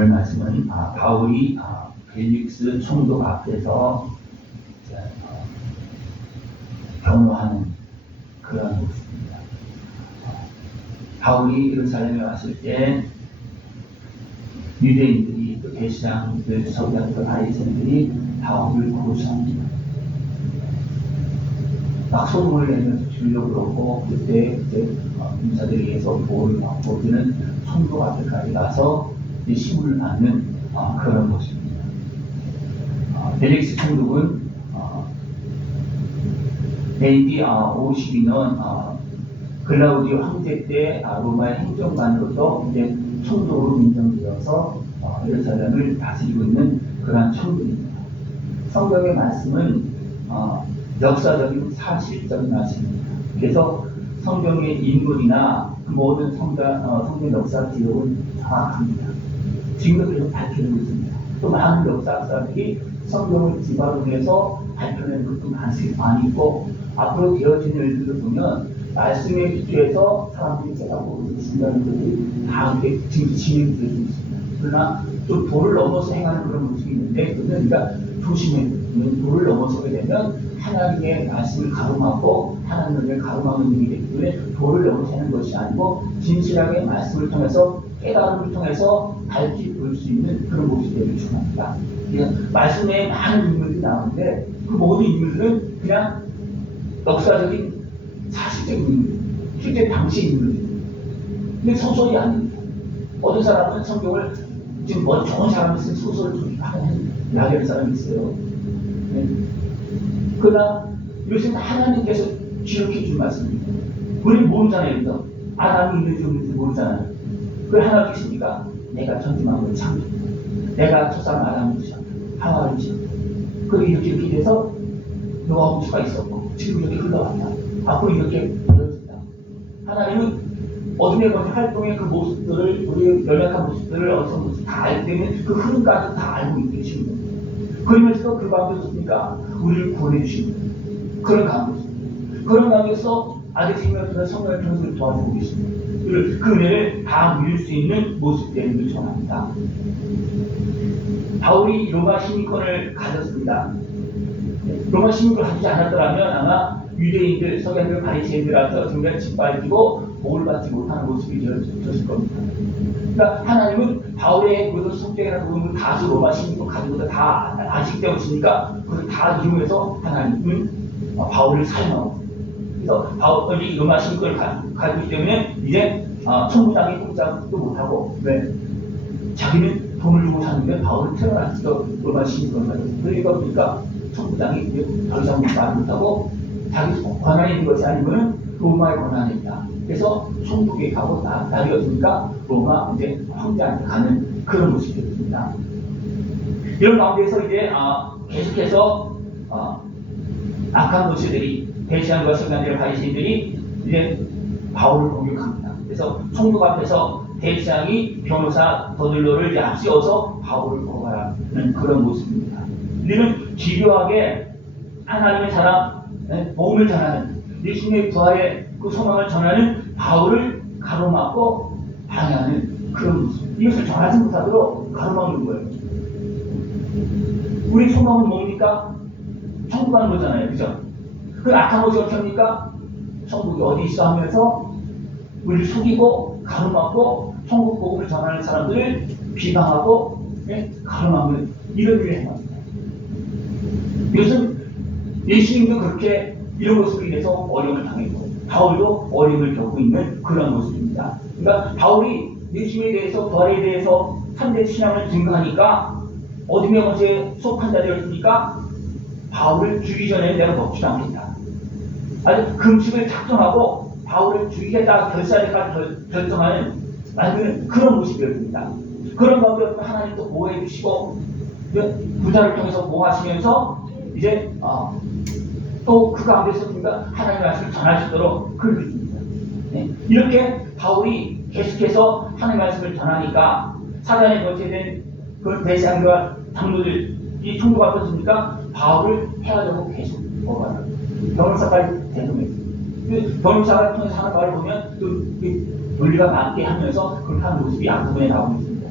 오늘 말씀은 바울이 벨릭스 총독 앞에서 변호하는 그런 모습입니다. 바울이 예루살렘에 왔을 때 유대인들이 또 대시장들, 서기관들, 바리새인들이 바울을 고소합니다. 막 소문을 내면서 주려고 그러고 그때 인사들에 의해서 보호를 받고 그는 총독 앞에까지 가서 시문을 받는 그런 모습입니다. 벨릭스 총독은 AD 52년 글라우디오 황제 때 로마의 행정관으로서 이제 총독으로 인정되어서 예루살렘을 다스리고 있는 그러한 총독입니다. 성경의 말씀은 역사적인 사실적인 말씀입니다. 그래서 성경의 인물이나 그 모든 성경 역사 기록은 정확합니다. 지금도 계속 밝혀내고 있습니다. 또 많은 역사학자들이 성경을 기반으로 해서 밝혀내는 것도 많이 있고 앞으로 되어지는 일들을 보면 말씀에 기초해서 사람들이 깨닫고 준비하는 것들이 다 이렇게 지금 진행되고 있습니다. 그러나 좀 도를 넘어서 행하는 그런 모습이 있는데 그것은 우리가 조심해야 됩니다. 도를 넘어서게 되면 하나님의 말씀을 가로막고 하나님을 가로막는 일이 되기 때문에 도를 넘어서 하는 것이 아니고 진실하게 말씀을 통해서 깨달음을 통해서 밝히 볼 수 있는 그런 모습이 되기 중요합니다. 말씀에 많은 인물들이 나오는데 그 모든 인물들은 그냥 역사적인 사실적인 인물, 실제 당시 인물들. 근데 소설이 아닙니다. 어떤 사람은 성경을 지금 좋은 사람이 쓴 소설을 좀 하는 이야기하는 사람이 있어요. 네. 그러나 이것은 하나님께서 기록해 준 말씀입니다. 우리 모르잖아요. 그래서 아담이 있는지 없는지 모르잖아요. 그걸 하나 계십니까? 내가 천지만물을 창조했다. 내가 첫사람 아담을 지었다. 하와를 지었다. 그리고 이렇게 돼서 노아 홍수가 있었고 지금 이렇게 흘러왔다. 앞으로 이렇게 되어진다. 하나님은 어둠의 번째 활동의 그 모습들을, 우리의 연약한 모습들을 어떤 모습 다 알기 때문에 그 흐름까지 다 알고 계시는 겁니다. 그러면서 그 가운데 있습니까? 우리를 구원해 주시는 그런 가운데 있습니다. 그런 가운데서 아들 생명을 통해 성령을 통해서 도와주고 계십니다. 그 은혜를 다 누릴 수 있는 모습들을 전합니다. 바울이 로마 시민권을 가졌습니다. 로마 시민권을 가지지 않았더라면 아마 유대인들, 서기관들, 바리새인들한테 정말 짓밟히고 복을 받지 못하는 모습이 되었을 겁니다. 그러니까 하나님은 바울의 그 성격이나 그분을 다수 로마 시민권 가지고도 다 아직 때문이니까 그걸 다 이용해서 하나님은 바울을 사용하고 그래서 바울이 로마 시민권을 가지고 있기 때문에 이제 총무장이 꼼짝도 못하고 왜? 자기는 돈을 주고 사는데 바울을 태어났을 때 로마 시민권을 가졌어요. 그러니까 보니까 총무장이 이제 더 이상 말 못하고 자기 권한이 있는 것이 아니면 로마의 권한이 있다. 그래서 총독에 가고 나뉘었으니까 로마 이제 황제한테 가는 그런 모습이 되었습니다. 이런 가운데서 이제 계속해서 악한 모습들이 대시장과 서기관들 바리새인들이 이제 바울을 공격합니다. 그래서 총독 앞에서 대시장이 변호사 더들로를 앞세워서 바울을 고발하는 그런 모습입니다. 우리는 집요하게 하나님의 사람, 복음을 전하는 예수님의 부활의 그 소망을 전하는 바울을 가로막고 방해하는 그런 모습. 이것을 전하지 못하도록 가로막는 거예요. 우리 소망은 뭡니까? 천국 가는 거잖아요. 그죠? 그 악한 것이 어떻습니까? 천국이 어디 있어 하면서 우리를 속이고 가로막고 천국 복음을 전하는 사람들을 비방하고 가로막는 이런 일을 행합니다. 요즘 예수님도 그렇게 이런 모습에 대해서 어려움을 당했고 바울도 어려움을 겪고 있는 그런 모습입니다. 그러니까 바울이 예수님에 대해서 부활에 대해서 참된 신앙을 증거하니까 어둠의 권세에 속한 자들이었으니까 바울을 죽이기 전에 내가 먹지도 않겠다. 아주 금식을 작정하고 바울을 죽이겠다 결정하는 만드는 그런 모습이었습니다. 그런 가운데 하나님도 보호해 주시고 부자를 통해서 보호하시면서 이제 또 그 가운데서 우리가 하나님의 말씀을 전할 수 있도록 그러고 있습니다. 네. 이렇게 바울이 계속해서 하나님의 말씀을 전하니까 사단에 거치된 그 대장과 장로들이 총독 앞에서니까 바울을 해가지고 계속 보고하는 변호사까지 대동했습니다. 그 변호사가 통해서 하는 말을 보면 또 논리가 맞게 하면서 그렇게 하는 모습이 앞부분에 나오고 있습니다.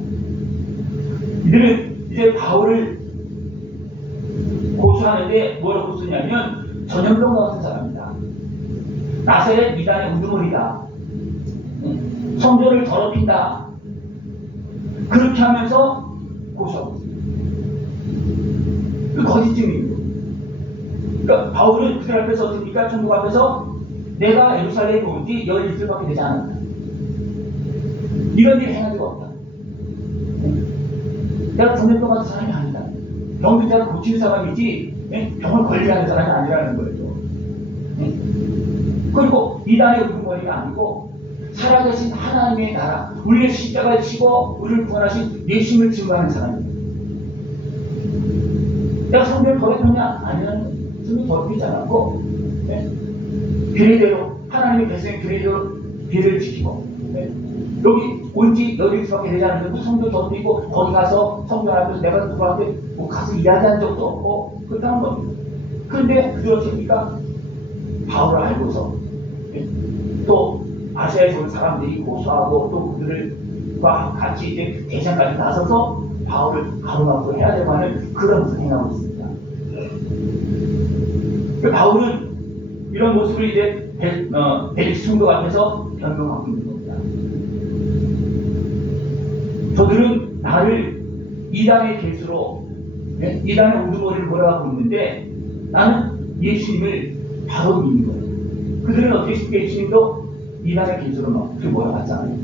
이들은 이제 바울을 고소하는데 뭐라고 쓰냐면 전염병 같은 사람이다. 나사렛 이단의 우두머리다. 성전을 더럽힌다. 그렇게 하면서 고소하고 있습니다. 그 거짓증인 거예요. 그러니까 바울은 그들 앞에서 어떻습니까? 천국 앞에서 내가 예루살렘에 온 지 열이틀밖에 되지 않았다. 이런 일을 행한 적이 없다. 내가 전염병 같은 사람이 아니다. 병든 자를 고치는 사람이지 병을 관리하는 사람이 아니라는 거예요. 그리고 이단의 우두머리가 아니고 살아계신 하나님의 나라, 우리의 십자가를 치고 우리를 구원하신 예수님을 증거하는 사람입니다. 내가 성경을 더럽혔냐? 아니라는 거예요. 성경을 더럽히지 않았고 규례대로 하나님의 백성의 규례대로 규례를 지키고 여기 온지 열일 수밖에 되지 않는데 성경 더럽히고 거기 가서 성경 앞에서 내가 누구한테 가서 이야기한 적도 없고 그렇다는 겁니다. 그런데 그들 어떻습니까? 바울을 알고서 또 아시아에서 온 사람들이 고소하고 또 그들과 같이 이제 대장까지 나서서 바울을 가로막고 해야 되고 하는 그런 것을 행하고 있습니다. 바울은 이런 모습을 이제 벨릭스 총독 앞에서 변명하고 있는 겁니다. 저들은 나를 이단의 개수로 이단의 우두머리를 몰아가고 있는데 나는 예수님을 바로 믿는 거예요. 그들은 어떻게 예수님도 이단의 개수로 막 그렇게 몰아갔잖아요.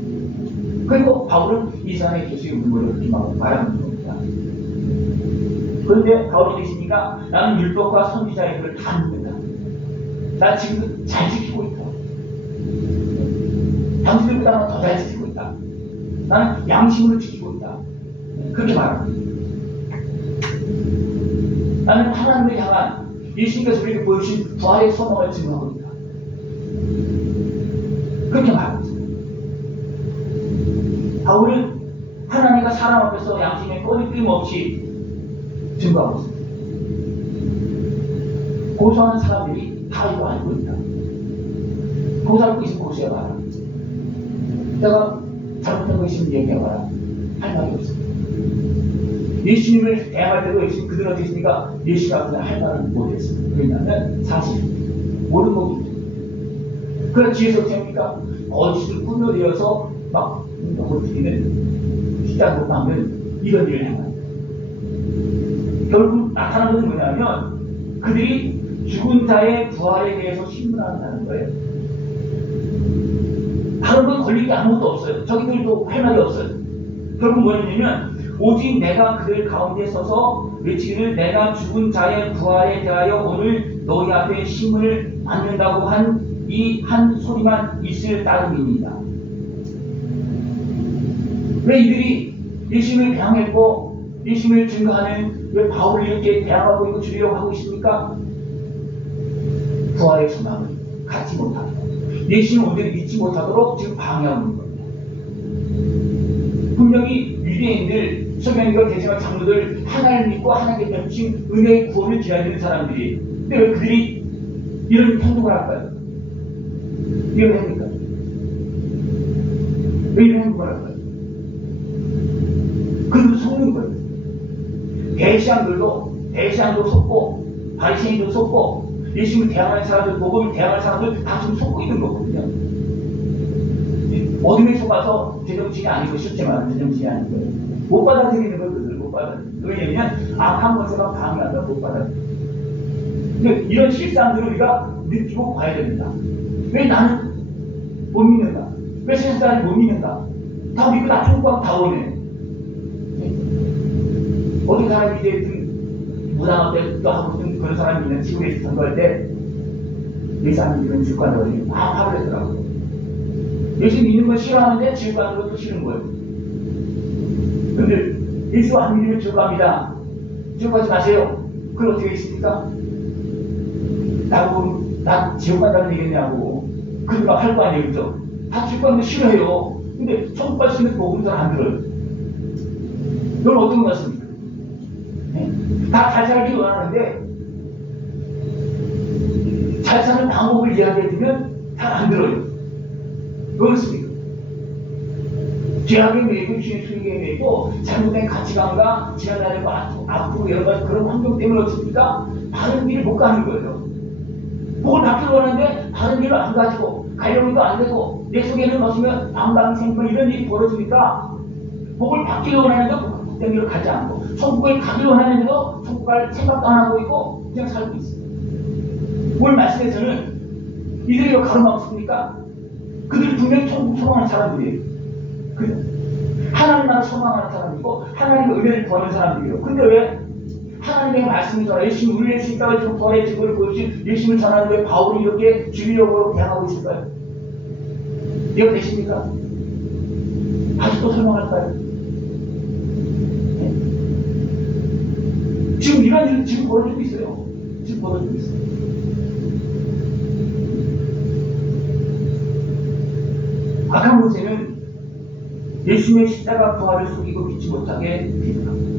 그리고 바울은 이단의 개수의 우두머리를 그렇게 막 말하는 겁니다. 그런데 바울이 계시니까 나는 율법과 선지자의 글을 다 믿는다. 나 지금 잘 지키고 있다. 당신들보다는 더 잘 지키고 있다. 나는 양심으로 지키고 있다. 그렇게 말합니다. 나는 하나님을 향한 예수님께서 우리에게 보여주신 부활의 소망을 증거하고 있다. 그렇게 말하고 있습니다. 바울은 하나님과 사람 앞에서 양심의 꺼리낌 없이 증거하고 있습니다. 고소하는 사람들이 다 이거 알고 있다. 고소할 거 있으면 고소해봐라. 내가 잘못한 거 있으면 얘기해봐라. 할 말이 없습니다. 예수님을 대항할 때도 예수님 그들은 어떻게 했습니까? 예수님 앞에서 할 말을 못했습니다. 왜냐하면 사실 모르는 거기 때문에. 그래서 뒤에서 어떻게 합니까? 거짓을 꾸며내어서 막 어떻게는 진짜 못하면 이런 일을 행합니다. 결국 나타난 것은 뭐냐면 그들이 죽은 자의 부활에 대해서 신문한다는 거예요. 다른 건 걸릴 게 아무것도 없어요. 저기들도 할 말이 없어요. 결국 뭐냐면 오직 내가 그들 가운데 서서 외치기를 내가 죽은 자의 부활에 대하여 오늘 너희 앞에 신문을 받는다고 한 이 한 소리만 있을 따름입니다. 왜 이들이 예수님을 대항했고 예수님을 증거하는 왜 바울을 이렇게 대항하고 있고 죽이려고 하고 있습니까? 부활의 소망을 갖지 못하고 예수님 오늘을 믿지 못하도록 지금 방해하고 있는 겁니다. 분명히 유대인들, 서명인과 대제와 장로들 하나님을 믿고 하나님께 베푸신 은혜의 구원을 기다리는 사람들이 근데 왜 그들이 이런 행동을 할까요? 이런 행동입니까? 왜 이런 행동을 할까요? 그들도 속는 거예요. 대시안도 속고 바리새인도 속고 예수님을 대항하는 사람들, 복음을 대항하는 사람들 다 지금 속고 있는 거거든요. 어둠에 속아서 제정신이 아니고 실제만 제정신이 아닌 거예요. 못 받아들이는 걸 그들 못 받아들이는 거예요. 왜냐면 악한 것에만 방해하면 못 받아들이는 거예요. 이런 실상들을 우리가 느끼고 봐야 됩니다. 왜 나는 못 믿는가? 왜 세상 사람이 못 믿는가? 다 믿고 나 천국 다 오네. 어떤 사람이 이제 무당할 때도 하고 그런 사람이 있는 지구에서 선거할 때 예수님은 지구관들이 막 화를 내더라고요. 예수 믿는 건 싫어하는데 지구관들은 또 싫은 거예요. 근데 예수 안 믿으면 지구 갑니다. 지구 가지 마세요. 그걸 어떻게 했습니까? 나 지구 간다는 얘기냐고. 그런 거 할 거 아니에요, 그죠? 다 지구 가는 거 싫어해요. 근데 천국 갈 수 있는 복음 잘 안 들어요. 넌 어떤 거 같습니까? 다 잘 살기 원하는데 잘 사는 방법을 이야기해주면 잘 안 들어요. 그렇습니까? 죄악에 매이고 주의 수익에 매이고 잘못된 가치관과 지나다니고 앞으로 여러 가지 그런 환경 때문에 어떻습니까? 바른 길을 못 가는 거예요. 복을 받기로 하는데 바른 길을 안 가지고 가려움도 안 되고 내 속에는 넣으면 방방생명 이런 일이 벌어지니까 복을 받기로 하는데도 복된 길을 가지 않고 천국에 가기로 하는데도 천국 갈 생각도 안 하고 있고 그냥 살고 있어요. 오늘 말씀에서는 이들이 왜 가로막습니까? 그들이 분명히 천국 소망하는 사람들이에요. 그죠? 하나님 나라 소망하는 사람이고 하나님의 은혜를 구하는 사람들이에요. 근데 왜 하나님의 말씀을 전하 예수님 우리의 십자가를 좀 더해 증거를 보여주신 예수님을 전하는데 바울이 이렇게 주의력으로 대항하고 있을까요? 이해가 되십니까? 아직도 설명할까요? 네? 지금 이런 일이 지금 벌어지고 있어요. 지금 벌어지고 있어요. 악한 모세는 예수님의 십자가 부활을 속이고 믿지 못하게 비난합니다.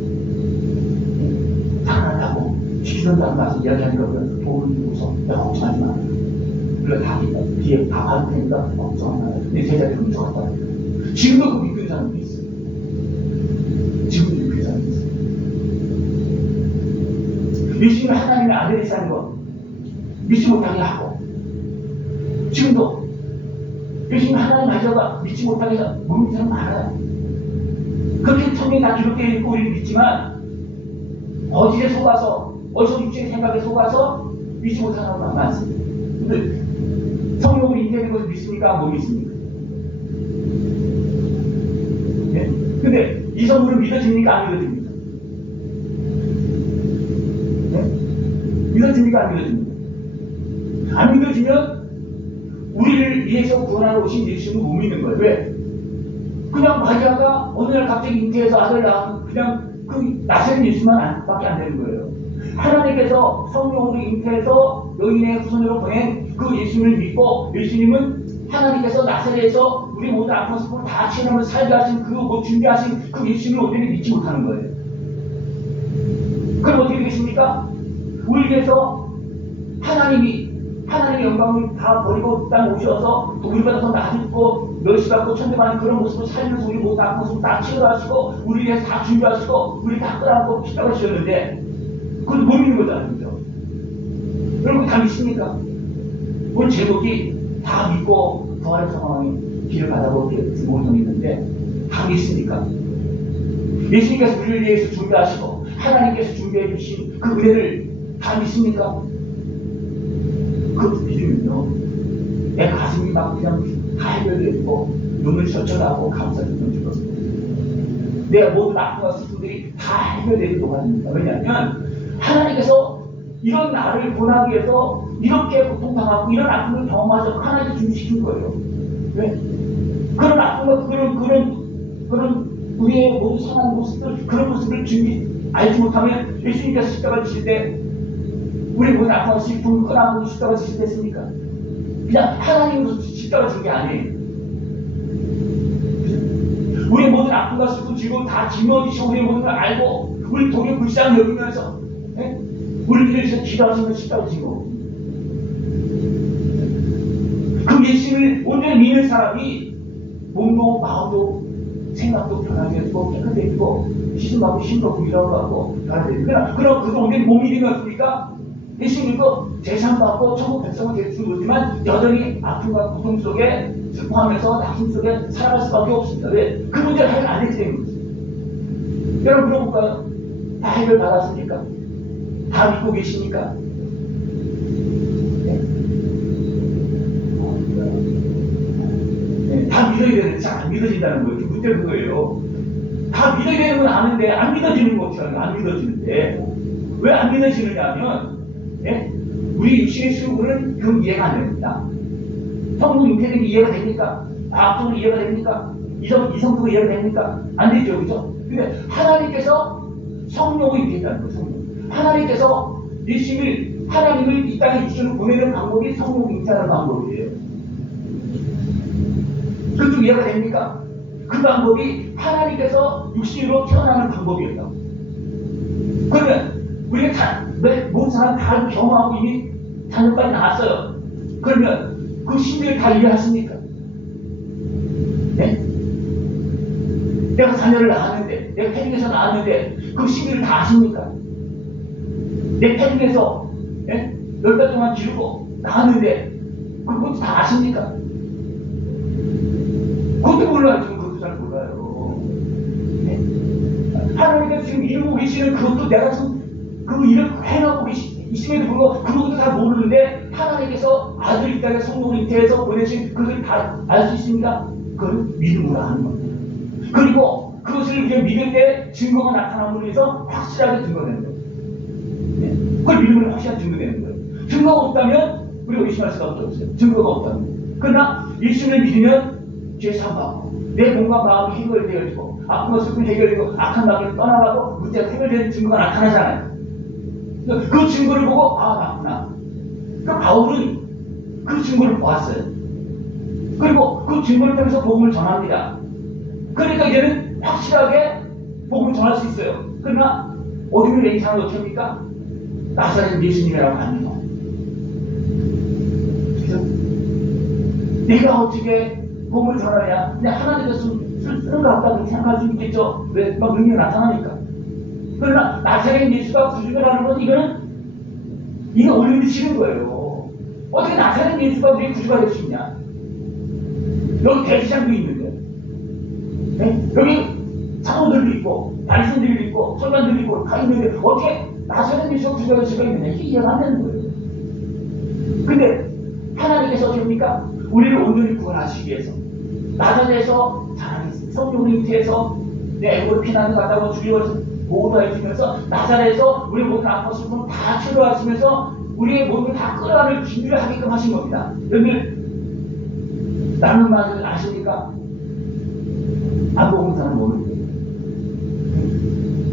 당연하다고 지키던다는 말씀 이야기하니까 우리가 도움을 주고서 야 걱정하지 마. 우리가 다 뒤에 다 받을 테니까 걱정하지 마. 내 제자들이 훔쳐갔다. 지금도 그 믿는 사람들이 있어요. 지금도 믿는 사람들이 있어요. 예수님이 하나님의 아들이라는 것 믿지 못하게 하고 지금도 예수님 하나님 아들과 믿지 못하게 해서 못 믿는 사람 많아요. 그렇게 성경에 다 기록되어 있고 우리는 믿지만 어디에 속아서 어디서 육체의 생각에 속아서 믿지 못하는 사람이 많습니다. 근데 성령으로 인되는 것을 믿습니까? 못 믿습니까? 네? 근데 이 성부는 믿어집니까? 안 믿어집니까? 네? 믿어집니까? 안 믿어집니까? 안 믿어지면 우리를 위해서 구원하러 오신 예수님을 못 믿는 거예요. 왜? 그냥 마리아가 어느 날 갑자기 잉태해서 아들 낳은 그냥 그 나사렛 예수만 밖에 안 되는 거예요. 하나님께서 성령으로 잉태해서 여인의 후손으로 보낸 그 예수님을 믿고 예수님은 하나님께서 나사렛에서 우리 모든 아픈 수고를 다 치료하면서 살게 하신 그 준비하신 그 예수님을 어떻게 믿지 못하는 거예요. 그럼 어떻게 되겠습니까? 우리 위해서 하나님의 영광을 다 버리고 땅에 오셔서 우리보다 더 낮고 멸시받고 천대받는 그런 모습을 살면서 우리 모든 아픈 모습을 다 치료하시고 우리 위해서 다 준비하시고 우리 다 끌어안고 십자가 지었는데 그걸 못 믿는 거잖아요. 그죠? 여러분 다 믿습니까? 오늘 제목이 다 믿고 부활의 상황에 길을 가다고 제목을 있는데 다 믿습니까? 예수님께서 우리를 위해서 준비하시고 하나님께서 준비해 주신 그 은혜를 다 믿습니까? 그것도 믿으면요 내 가슴이 막 그냥 다 해결되고 눈을 젖혀나고 감사를 던지고 내 모든 아픔과 슬픔들이 다 해결되는 동안입니다. 왜냐하면 하나님께서 이런 나를 보내기 위해서 이렇게 고통당하고 이런 아픔을 경험하셔서 하나님께 준비시킨 거예요. 왜? 그런 아픔과 그런 우리의 모든 상한 모습들 그런 모습을 알지 못하면 예수님께서 십자가를 지실 때 우리 모든 아픔과 슬픔 그런 아픔을 십자가를 지실 때 했습니까? 그냥 하나님으로서 십자가를 진 게 아니에요. 우리 모든 아픔과 슬픔 즐거움 다 짊어지시고 우리 모든 걸 알고 우리 독일 불쌍히 여기면서 우리를 위해서 기도하시는 십자가를 지고 그 예수를 온전히 믿는 사람이 몸도 마음도 생각도 변하게 되고 깨끗해지고 시즌하고 힘도 부유하고 변하게 되고 그럼 그거 온전히 못 믿는 것입니까? 예수님도 재산받고 천국 백성은 될 수 있지만 여전히 아픔과 고통 속에 슬퍼하면서 낙심 속에 살아갈 수밖에 없습니다. 왜? 그 문제를 해결 안 했기 때문에. 여러분 물어볼까요? 다 해결 받았습니까? 다 믿고 계십니까? 네. 네. 다 믿어야 되는데 잘 안 믿어진다는 거예요. 문제는 그거예요. 다 믿어야 되는 건 아는데 안 믿어지는 것처럼 안 믿어지는데 왜 안 믿어지느냐 하면 네? 우리 육신의 수요는 그 이해가 안 됩니다. 성부 잉태된 게 이해가 됩니까? 과학적으로 이해가 됩니까? 이성적으로 이해가 됩니까? 안 되죠, 그죠? 근데 하나님께서 성령을 잉태했다는 거예요, 성령. 하나님께서 하나님을 이 땅에 육신으로 보내는 방법이 성령 잉태하는 방법이에요. 그쪽 이해가 됩니까? 그 방법이 하나님께서 육신으로 태어나는 방법이었다. 그러면 우리가 모든 사람 다 경험하고 이미 자녀까지 낳았어요. 그러면 그 심리를 다 이해하십니까? 네? 내가 자녀를 낳았는데, 내가 태중에서 낳았는데 그 시기를 다 아십니까? 내 태중에서 10달 동안 기르고 낳았는데 그것도 다 아십니까? 그것도 몰라요. 지금 그것도 잘 몰라요. 하나님께서 지금 이루고 계시는 그것도 내가 지금 그 일을 행하고 계심에도 불구하고 그것도 다 모르는데 하나님께서 아들 이 땅에 성령을 잉태해서 보내신 그것을 다 알 수 있습니까? 그걸 믿음으로 하는 겁니다. 그리고 그것을 우리가 믿을 때 증거가 나타남으로 해서 확실하게 증거되는 거예요. 그걸 믿음으로 확실하게 증거되는 거예요. 증거가 없다면 우리가 의심할 수가 없어요. 증거가 없다면. 그러나 예수를 믿으면 죄 사함받고 내 몸과 마음이 해결되어지고 아픔과 슬픔이 해결되고 악한 마음이 떠나가고 문제가 해결되는 증거가 나타나잖아요. 그 증거를 보고 아 맞구나. 그러니까 바울은 그 증거를 보았어요. 그리고 그 증거를 통해서 복음을 전합니다. 그러니까 이제는 확실하게 복음을 전할 수 있어요. 그러나 어디를 내 이상을 어떻게 합니까? 나사렛 예수님이라고 합니다. 그래서 내가 어떻게 복음을 전하냐? 근데 하나님께서 쓰는 것 같다고 생각할 수 있겠죠. 왜? 막 능력이 나타나니까. 그러나 나사렛 예수가 구주라는 건 이건 올리기 싫은 거예요. 어떻게 나사렛 예수가 우리의 구주가 될 수 있냐? 여기 대지장도 있는데, 네? 여기 장로들도 있고, 발신들도 있고, 설관들도 있고 다 있는데 어떻게 나사렛 예수가 구주가 될 수가 있느냐? 이게 이해가 안 되는 거예요. 근데 하나님께서 어떻습니까? 우리를 온전히 구원하시기 위해서 나사렛에서 자라냈습니다. 성령을 잉태해서 내 애고를 피난을 갔다고 주리워서 모두 해주면서 나사렛에서 우리 모든 아파 슬픔을 다 치료하시면서 우리의 몸을 다 끌어안을 준비를 하게끔 하신 겁니다. 여러분들 나는 말을 아십니까? 안 먹은 사람 모르는데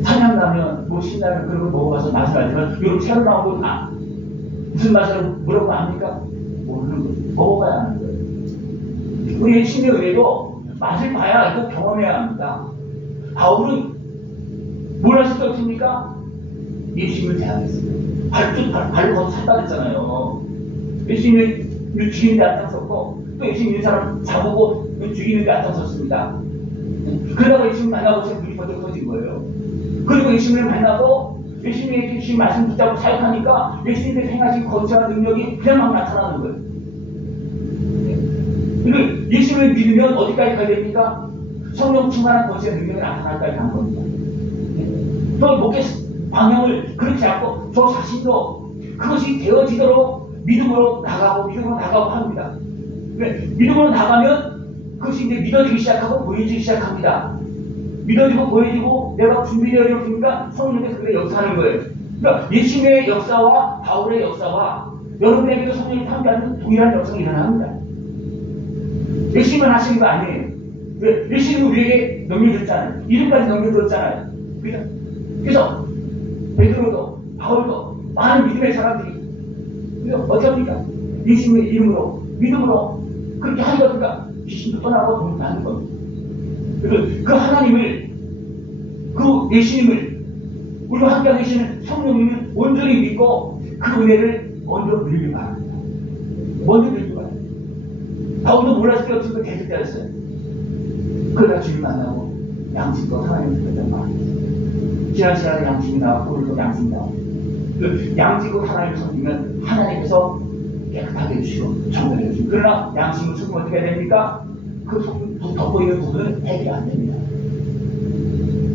찬양나면 뭐 신라면 그런 거 먹어봐서 맛을 알지만 이런 새로 나온 건 무슨 맛이라고 물어보면 압니까? 모르는 거죠. 먹어봐야 하는 거예요. 우리 예수님의 의뢰도 맛을 봐야 알고 경험해야 합니다. 바울은 뭘 할 수가 없습니까? 예수님을 대항했어요. 발로 걷어 샀다 그랬잖아요. 예수님을 죽이는데 앞장섰고 또 예수님 있는 사람 잡고 죽이는데 앞장섰습니다. 그러다가 예수님 만나고 눈이 번쩍 떠진 거예요. 그리고 예수님을 만나고 예수님의 주신 말씀 붙잡고 사역하니까 예수님의 행하신 거룩한 능력이 그냥 막 나타나는 거예요. 그리고 예수님을 믿으면 어디까지 가야 됩니까? 성령 충만한 거룩의 능력이 나타날까지 간 겁니다. 저 목의 방향을 그렇게 잡고 저 자신도 그것이 되어지도록 믿음으로 나가고 합니다. 믿음으로 나가면 그것이 이제 믿어지기 시작하고 보여지기 시작합니다. 믿어지고 보여지고 내가 준비되어 있으니까 성령께서 그게 역사하는 거예요. 그러니까 예수님의 역사와 바울의 역사와 여러분에게도 성령이 탐지하는 동일한 역사가 일어납니다. 예수님만 하시는 거 아니에요. 예수님은 우리에게 넘겨줬잖아요. 이름까지 넘겨줬잖아요. 그래서 베드로도 바울도 많은 믿음의 사람들이 어떻게 합니까? 예수님의 이름으로 믿음으로 그렇게 하는 겁니까? 귀신도 떠나고 돈도 나는 겁니다. 그래서 그 하나님을 그 예수님을 우리와 함께 계시는 성령님을 온전히 믿고 그 은혜를 먼저 누리기 바랍니다. 먼저 누리기 바랍니다. 바울도 몰랐을 때 어떻게 계속 때렸어요. 그러다 주님 만나고 양심과 하나님을 듣는 말이었어요. 지난 시간에 양심이 나왔고 오늘도 양심이 나왔고 그 양심과 하나님을 섬기면 하나님께서 깨끗하게 해주시고 정결해 주시고 그러나 양심을 섬기면 어떻게 해야 됩니까? 그 덮어있는 부분은 해결이 안 됩니다.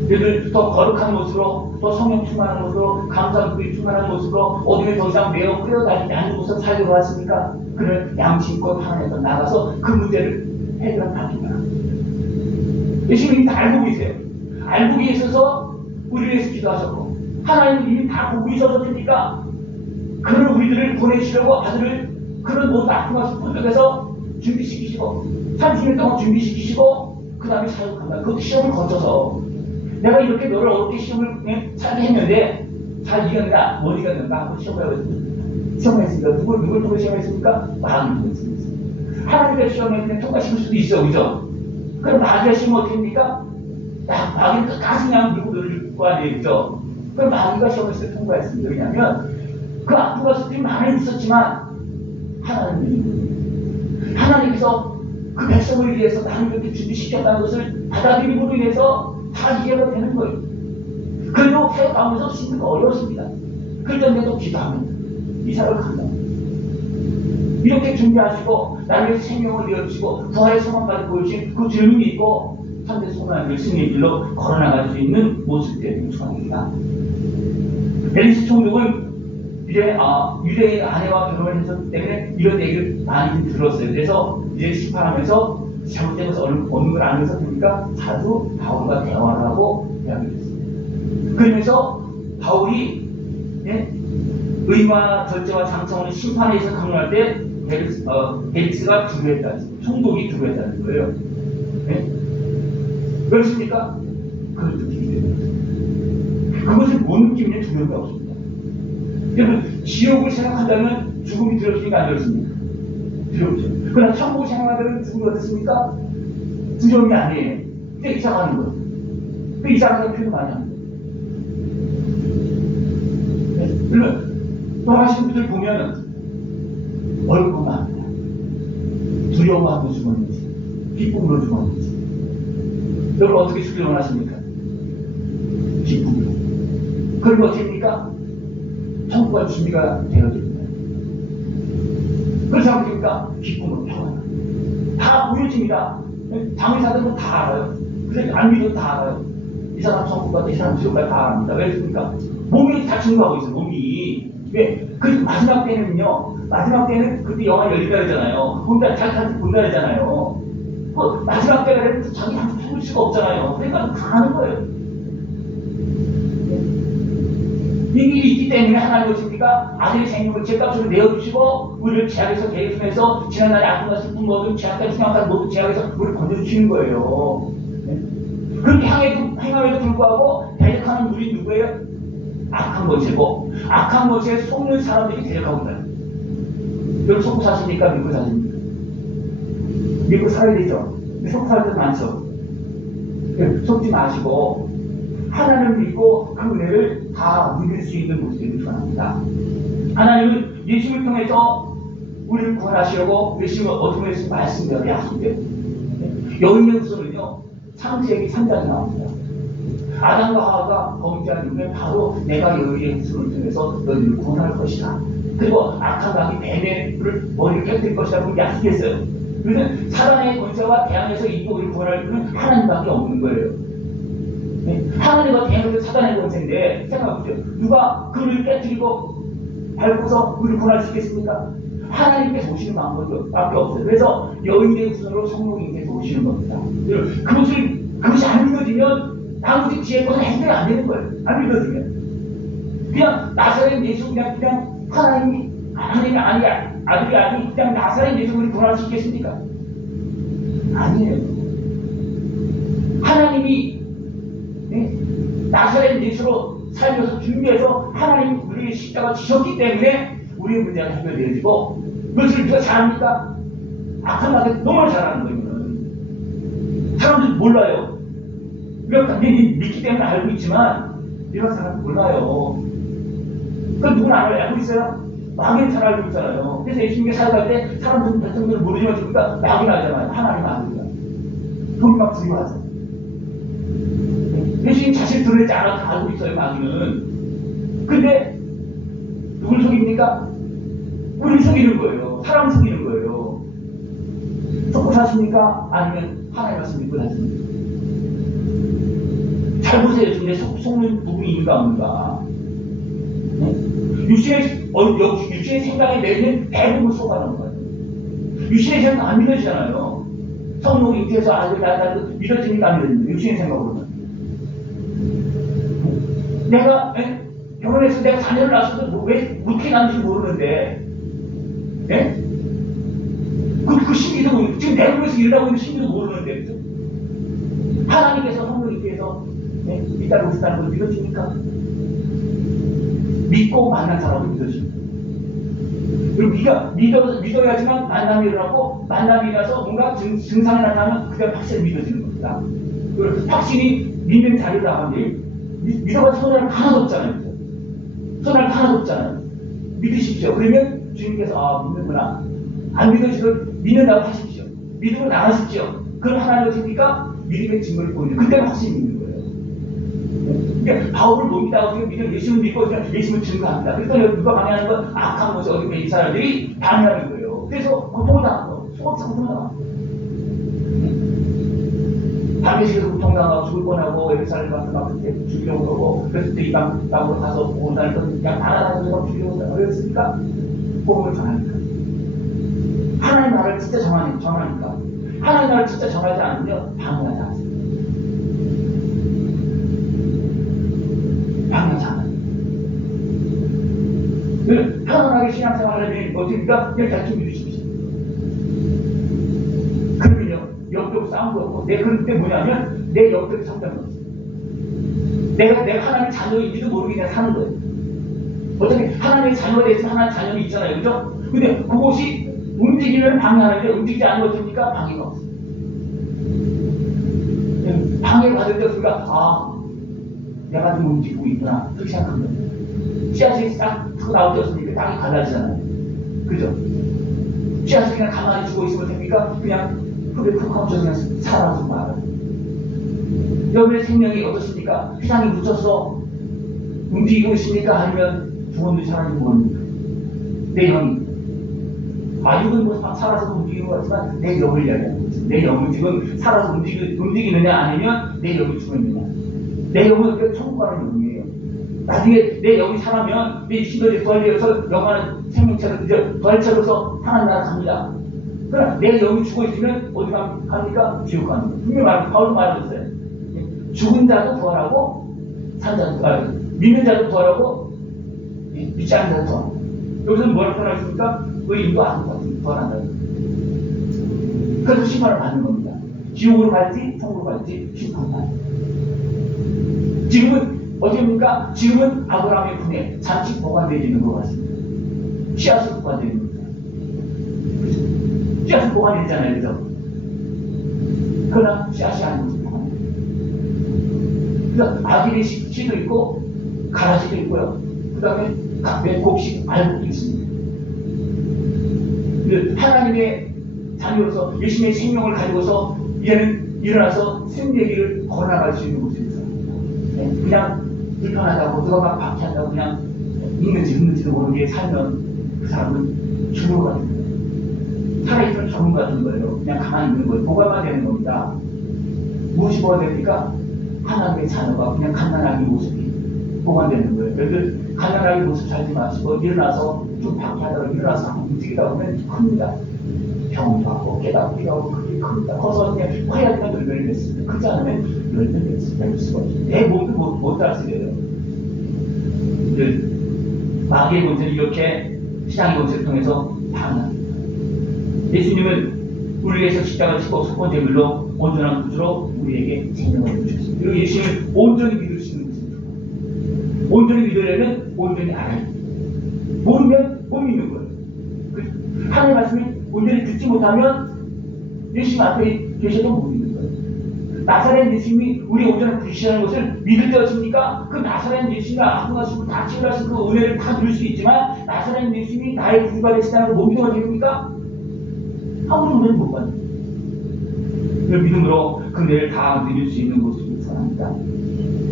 그들 더 거룩한 모습으로 더 성령 충만한 모습으로 감사함이 충만한 모습으로 어둠에 더 이상 매어 끌어다니지 않는 모습을 살려고 하십니까? 그를 양심껏 하나님께서 나가서 그 문제를 해결하기가 예수님이 다 알고 계세요. 알고 계셔서 우리를 위해서 기도하셨고 하나님은 이미 다 보고 있어서니까 그런 우리들을 보내시려고 아들을 그런 모든 아픔과 슬픔 속에서 준비시키시고 30년 동안 준비시키시고 그 다음에 사역한다. 그 시험을 거쳐서 내가 이렇게 너를 어렵게 시험을 살게 했는데 잘 이겼느냐? 뭘 이겼는가? 한번 시험해보겠습니다. 시험했습니다. 누굴 통해 시험했습니까? 마귀를 통했습니다. 하나님의 시험에 통과시킬 수도 있어, 그죠? 그럼 마귀가 시험은 어떻게 됩니까? 마귀는 끝까지 그냥 누구 너를 구하야 되겠죠? 그럼 마귀가 시험했을 때 통과했습니다. 왜냐하면 그 아픔과 슬픔이 많이 있었지만 하나님께서 그 백성을 위해서 나는 그렇게 준비시켰다는 것을 받아들임으로 인해서 다 이해가 되는 거예요. 그래도 사역 가운데서 심리가 어려웠습니다. 그런데도 기도합니다. 이 사역을 한다. 이렇게 준비하시고 나를 위해서 생명을 내어주시고 부활의 소망까지 보여주신 그 주님이 믿고 현대 소망을 승리의 길로 걸어나갈 수 있는 모습들을 축원합니다. 벨리스 총독은 이제 유대인 아내와 결혼을 했었기 때문에 이런 얘기를 많이 들었어요. 그래서 이제 심판하면서 잘못된 것을 어느 걸 안 해서 보니까 자주 바울과 대화를 하고 이야기를 했습니다. 그러면서 바울이 의와 절제와 장성을 심판에서 강론할 때 벨릭스가 두려했다. 총독이 두려했다는 거예요. 네? 그렇습니까? 그걸 느끼게 됩니다. 그것을 못 느끼면 두려움이 없습니다. 여러분, 지옥을 생각한다면 죽음이 두렵습니까? 안 두렵습니까? 두렵죠. 그러나 천국을 생각한다면 죽음이 어떻습니까? 두려움이 아니에요. 그게 이상하는 거예요. 그 이상하다는 표현 많이 합니다. 네? 물론 또 하신 분들 보면 얼굴만 합니다. 두려워하고 죽었는지 기쁨으로 죽었는지 여러분 어떻게 죽기를 원하십니까? 기쁨으로. 그리고 어떻게 됩니까? 천국과 준비가 되어집니다. 그래서 어떻습니까? 기쁨으로 평안. 다 보여집니다. 장의사들은 다 알아요. 그래서 안 믿어도 다 알아요. 이 사람 천국 같다, 이 사람 지옥 같다 다 압니다. 왜 그렇습니까? 몸이 다 증거하고 있어요. 몸이. 왜? 그 마지막 때는요. 마지막 때는 그때 영화 열린다 그러잖아요. 본다, 자기한테 본다 그러잖아요. 그 마지막 때가 되면 자기한테 숨을 수가 없잖아요. 그러니까 다 아는 거예요. 이 일이 있기 때문에 하나님 오십니까? 아들의 생명을 죄값으로 내어주시고 우리를 죄악에서 대속해서 지난날의 아픔과 슬픔 모든 죄악과 중앙까지 모든 죄악에서 우리를 건져주시는 거예요. 그렇게 행함에도 불구하고 대적하는 우리 누구예요? 악한 것이고 악한 것에 속는 사람들이 대적하고 있다. 여러분 속고 사십니까? 믿고 사십니까? 믿고 살아야 되죠. 속고 살 때도 많죠. 속지 마시고 하나님을 믿고 그 은혜를 다 누릴 수 있는 모습을 전합니다. 하나님은 예수를 통해서 우리를 구원하시려고 예수님을 어떻게 해서 말씀대로 약속해요. 여인의 후손은요 창세기 3장에 나옵니다. 아담과 하와가 범죄한 이후에 바로 내가 여인의 후손을 통해서 너희를 구원할 것이다. 그리고 악한 강이 뱀의 머리를 깨뜨릴 것이라고 약속했어요. 그래서 사단의 권세와 대항해서 이고 우리를 구원할 분은 하나님밖에 없는 거예요. 하나님과 대항해서 사단의 권세인데 생각해보세요. 누가 그를 깨뜨리고 밟고서 우리를 구원할 수 있겠습니까? 하나님께서 오시는 방법밖에 없어요. 그래서 여인의 후손으로 성령님께서 오시는 겁니다. 그것이 안 믿어지면 아무리 지혜껏은 해결이 안 되는 거예요. 안 믿어지면. 그냥 나사렛 예수 그냥 하나님이 아니야. 아들이 아니 그냥 나사렛 예수 우리 구원할 수 있겠습니까? 아니에요. 하나님이 나사렛 예수로 살면서 준비해서 하나님 우리의 십자가 지셨기 때문에 우리의 문제가 해결되어지고 그것을 우리가 잘합니까? 악한 나한테 너무 잘하는 거예요. 사람들이 몰라요. 우리가 믿기 때문에 알고 있지만 이런 사람들 몰라요. 그건 누구나 알고 있어요? 마귀는 잘 알고 있잖아요. 그래서 예수님께 살아갈 때 사람들은 백성들을 모르지만 그러니까 마귀는 알잖아요. 하나님 아닙니다. 돈이 막 두려워하죠. 예수님 자신을 드러내지 않아도 다 알고 있어요. 마귀는. 근데 누굴 속입니까? 우리를 속이는 거예요. 사람을 속이는 거예요. 속고 사십니까? 아니면 하나님 말씀 믿고 사십니까? 잘 보세요. 근데 속는 부분이 있는가 없는가. 육신의 생각에 내리는 대부분 속아놓은 거예요. 육신의 생각 안 믿어지잖아요. 성령이 인태해서 나도 믿어지니까 안 믿어집니다. 육신의 생각으로는. 내가 결혼해서 내가 자녀를 낳았어도 왜 어떻게 낳는지 모르는데 그 신비도 모르고 지금 내 몸에서 일어나고 있는 신비도 모르는데 그죠? 하나님께서 성령님께서 믿다고 있다는 걸 믿어집니까? 믿고 만난 사람을 믿어집니다. 그리고 믿어야지만 만남이 일어나고 만남이 일어나서 뭔가 증상이 나타나면 그게 확실히 믿어지는 겁니다. 그리고 확실히 믿는 자리를 나가는데 믿어가지고 손해를 하나도 없잖아요. 손해를 하나도 없잖아요. 믿으십시오. 그러면 주님께서 믿는구나. 안 믿어지도 믿는다고 하십시오. 믿음으로 나갔었죠. 그럼 하나님은 어떻습니까? 믿음의 증거를 보이는 그때는 확신이 있는 거예요. 그러니까 바울을 못 믿다고 믿음 예수를 믿고 그냥 예수를 증거합니다. 그러니까 누가 방해하는 건 악한 것이 어디 있는 이 사람들이 방해하는 거예요. 그래서 고통을 당한 거, 수없이 고통을 당한 거. 밤에서 고통당하고 죽을 뻔하고 예루살렘 가서 막 그때 죽이려고 그러고 그래서 그때 이 땅으로 가서 보고 다니까 그냥 날아다니면서 막 죽이려고 그랬으니까 복음을 전하니까 하나님 나라를 진짜 정하니까 하나님 나라를 진짜 정하지 않으면 방해하지 않습니다. 방해하지 않아요. 편안하게 신앙생활을 하려면 어떻게니까 그냥 잘 좀 믿으십시오. 그러면요 영적 싸움도 없고 내 그때 뭐냐면 내 영적인 성장이 없어요. 내가 하나님의 자녀인지도 모르게 그냥 사는 거예요. 어차피 하나님의 자녀가 됐으면 하나님의 자녀는 있잖아요. 그죠? 근데 그것이 움직이면 방해하는데 움직이지 않는 것이니까 방해가 없어요. 방해를 받을 때 우리가 내가 좀 움직이고 있구나 그렇게 생각한 거예요. 씨앗이 딱 타고 나올 때 없으니까 땅이 갈라지잖아요. 그죠? 씨앗이 그냥 가만히 죽어 있으면 됩니까? 그냥 흙에 푹 하면서 그냥 살아서 말아요. 여러분의 생명이 어떻습니까? 휘장이 묻혀서 움직이고 있습니까? 아니면 죽었는지 살아있는 겁니까? 내 영이. 육은 뭐 살아서 움직이는 것 같지만 내 영을 이야기하는 거지. 내 영은 지금 살아서 움직이느냐 아니면 내 영이 죽었느냐. 내 영은 그렇게 천국 가는 영이에요. 나중에 내 영이 살아면 내 신들이 부활되어서 영원한 생명체로 이제 부활체로서 하나님 나라 갑니다. 그러나 내 영이 죽어 있으면 어디 갑니까? 지옥 가는 거예요. 분명히 바울도 말했어요. 죽은 자도 부활하고 산 자도 부활하고 믿는 자도 부활하고 믿지 않는 자도 부활하고 여기서는 뭐라고 표현하십니까? 의인도 아닌 것 같은 부활한다. 그래서 심판을 받는 겁니다. 지옥으로 갈지 천국으로 갈지 심판을. 지금은 어디입니까? 지금은 아브라함의 품에 잠시 보관되어 있는 것 같습니다. 씨앗이 보관되어 있는 겁니다. 씨앗이 보관되어 있잖아요. 그죠? 그러나 씨앗이 아닌 것은 보관되어 있습니다. 그래서 아기의 씨도 있고 가라지도 있고요. 그 다음에 각종 곡식 알곡도 있습니다. 하나님의 자녀로서 예수님의 생명을 가지고서 이제는 일어나서 생명을 걸어나갈 수 있는 곳에 있어요. 그냥 불편하다고 누가 막 박해한다고 그냥 있는지 없는지도 모르게 살면 그 사람은 죽은 것 같은 거예요. 살아있으면 죽은 것 같은 거예요. 그냥 가만히 있는 거예요. 보관만 되는 겁니다. 무엇이 보관됩니까? 하나님의 자녀가 그냥 갓난아기 모습이 보관되는 거예요. 여러분 갓난아기 모습 살지 마시고 일어나서 좀 박해하다가 일어나서 한번 움직이다 보면 큽니다. 병도 하고 깨닫기도 하고 그게 큽니다. 커서 그냥 커야 되면 열매를 맺습니다. 크지 않으면 열매를 맺을 수가 없어요. 내 몸도 못 다스려요. 마귀의 본질을 이렇게 시장의 본질을 통해서 방해합니다. 예수님은 우리 위해서 십자가를 지고 첫 번째 물로 온전한 구주로 우리에게 생명을 주셨습니다. 그리고 예수님을 온전히 믿을 수 있는 것입니다. 온전히 믿으려면 온전히 알아야 됩니다. 모르면 못 믿는 거예요. 하나님의 말씀이 온전히 듣지 못하면 예수님 앞에 계셔도 못 믿는 거예요. 나사렛 예수님이 우리 온전한 구주시라는 것을 믿을 때 어떻습니까? 그 나사렛 예수님이 아프가시고 다 치유하신 그 은혜를 다 누릴 수 있지만 나사렛 예수님이 나의 구주가 되시다는 걸 못 믿어도 됩니까? 아무도 은혜를 못 받는 거예요. 그 믿음으로 그 은혜를 다 누릴 수 있는 모습을 선합니다.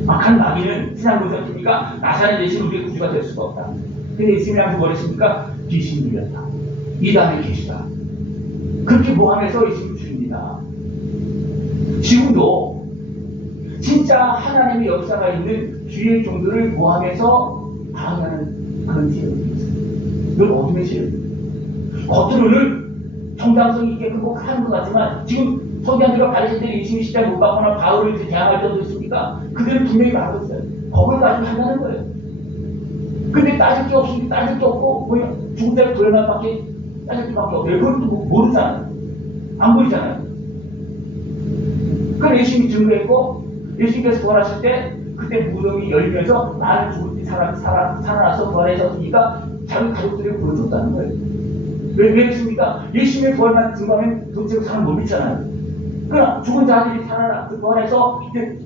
악한 마귀는 세상 모습입니까? 나사렛 예수님 우리의 구주가 될 수가 없다. 근데 예수님이랑 뭐 했습니까? 귀신 들렸다. 이단에 계시다. 그렇게 모함해서 예수님 주입니다. 지금도 진짜 하나님의 역사가 있는 주의 종들을 모함해서 방해하는 그런 세력이 있어요. 이건 어둠의 세력입니다. 겉으로는 정당성 있게 그거 하는 것 같지만 지금 서기관들과 바리새인들이 예수님 십자가에 못 박거나 바울을 대항할 정도 있습니까? 그들은 분명히 말하고 있어요. 법을 가지고 한다는 거예요. 근데 따질 게 없으니까 따질 게 없고 뭐야 죽은 자를 돌려놔밖에 따질 게밖에 없어요. 그걸 또 모르잖아요. 안 보이잖아요. 그걸 예수님이 증거했고 예수님께서 부활하실 때 그때 무덤이 열리면서 나는 죽을 때 살아나서 부활해졌으니까 자기 가족들에게 보여줬다는 거예요. 왜 그랬습니까? 예수님의 부활만 증거하면 도대체 사람 못 믿잖아요. 그러나 죽은 자들이 부활해서 이제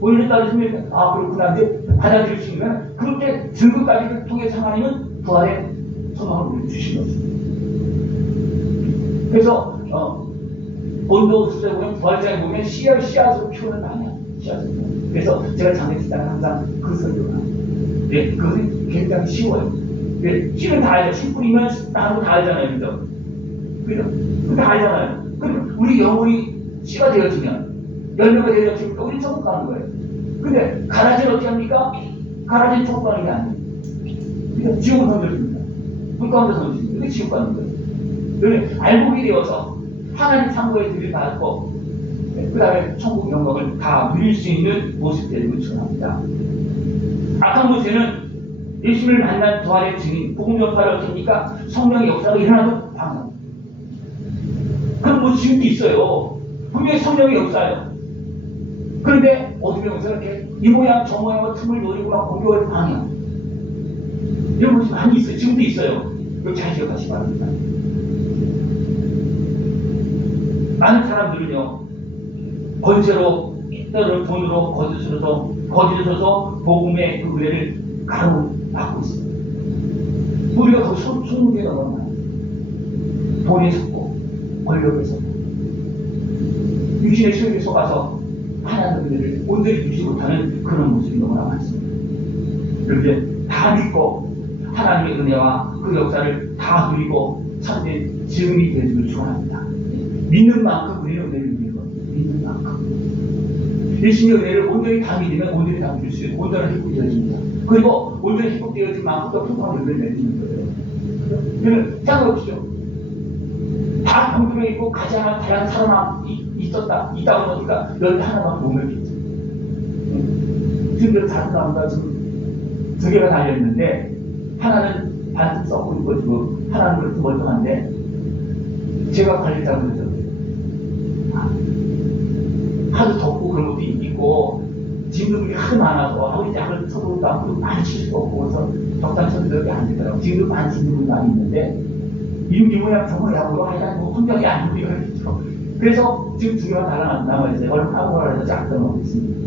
보여줬다 했으면 그렇구나 이제 받아들일 수 있는 그렇게 증거까지 통해서 하나님은 부활의 소망을 우리에게 주신 것입니다. 그래서 본도 수제 보면 부활장에 보면 씨앗으로 표현을 많이 해요. 씨앗으로. 그래서 제가 장례식장에 항상 그 설교를 합니다. 네, 그것은 굉장히 쉬워요. 네, 씨는 다 알죠. 씨 뿌리면 나무 다 알잖아요. 그죠? 그죠? 다 알잖아요. 그럼 우리 영혼이 씨가 되어지면 열매가 되어지면 우리 천국 가는 거예요. 근데 가라지는 어떻게 합니까? 가라지는 천국 가는 게 아니에요. 그러니까 지옥을 던져줍니다. 물 가운데 던져줍니다. 그게 지옥 가는 거예요. 그런데 알곡이 되어서 하나님 상고에 들을 받고 그 다음에 천국 영광을 다 누릴 수 있는 모습들을 추천합니다. 악한 모세는 예수를 만난 부활의 증인, 복음 전파를 어떻습니까? 성령의 역사가 일어나도 방황. 그럼 뭐 지금도 있어요. 분명히 성령의 역사예요. 그런데 어둠의 역사가 이렇게 이 모양 저 모양의 틈을 노리고 막 공격을 방해하고 이런 모습이 많이 있어요. 지금도 있어요. 이거 잘 기억하시기 바랍니다. 많은 사람들은요, 권세로 또는 돈으로 거짓을 써서 복음의 그 은혜를 가로막고 있습니다. 우리가 그 속는 너무 많아요. 돈에 속고 권력에 속고 육신의 소유에 속아서 하나님의 은혜를 온전히 누리지 못하는 그런 모습이 너무나 많습니다. 그런데 다 믿고 하나님의 은혜와 그 역사를 다 누리고 참된 증인이 되기를 축원합니다. 믿는 만큼 우리는 은혜를 누리는 겁니다. 믿는 만큼. 예수님의 은혜를 온전히 다 믿으면 온전히 다 누릴 수 있고 온전히 회복되어집니다. 그리고 온전히 회복되어진 만큼 더 풍성한 열매를 맺는 거예요. 그러면 생각해보시죠. 다 공동에 있고 가지 않은 다양한 사람이 있다고 보니까 여기 하나만 몸을 빚죠. 지금 다른 사람과 지금 두 개가 달렸는데 하나는 반쯤 썩고 있고 지금 하나는 그렇게 멀쩡한데 제가 관리자고 그러죠. 하도 덥고 그런 것도 있고 진급이 하도 많아서 아무리 약을 쳐도 아무도 많이 칠 수가 없고 그래서 적당 쳐도 안 되더라고요. 지금도 많이 치는 분이 많이 있는데 이 모양 저 모양으로 하여간 뭐 환경이 안 좋으니까 그렇죠. 그래서 지금 두 개가 달라 남아있어요. 얼른 하고 해서 쫙 떠나고 있습니다.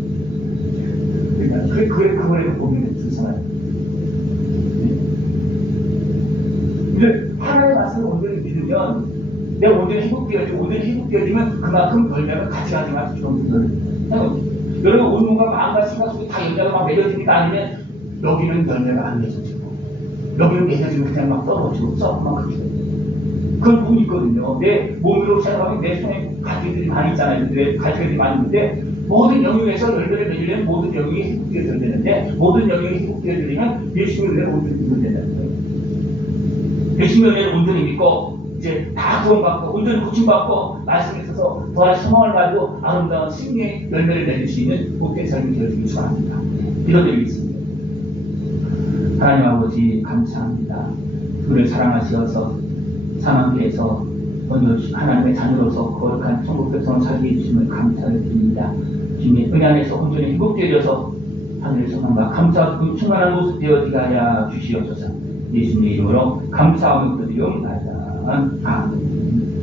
그러니까 그거에도 고민을 주잖아요. 근데 하나님의 말씀을 온전히 믿으면 내가 온전히 회복되어지고 온전히 회복되어지면 그만큼 열매가 가지가지가 주는 여러분 온몸과 마음과 생각 속에 다 열매가 막 맺어지니까 아니면 여기는 열매가 안 맺어지고 여기는 맺어지면 그냥 막 떨어지고 썩만 그렇게 그런 부분이 있거든요. 내 몸으로 생각하면 내 손에 가지들이 많이 있잖아요. 내 가지들이 많이 있는데 모든 영역에서 열매를 맺으려면 모든 영역이 회복되어야 되는데 모든 영역이 회복되어지려면 예수님의 은혜를 온전히 믿으면 된다는 거예요. 예수님의 은혜를 온전히 믿고 이제 다 구원받고 온전히 고침받고 말씀에 있어서 부활의 소망을 가지고 아름다운 승리의 열매를 맺을 수 있는 복된 삶이 되어지길 축원합니다. 기도드리겠습니다. 하나님 아버지 감사합니다. 우리를 사랑하시어서 사망계에서 하나님의 자녀로서 거룩한 천국 백성을 살게 해주심을 감사를 드립니다. 주님의 은혜 안에서 온전히 회복되어져서 하늘의 소망과 감사와 충만한 모습 되어지게 하여 주시옵소서. 예수님의 이름으로 감사하며 기도드리옵나이다. 아멘.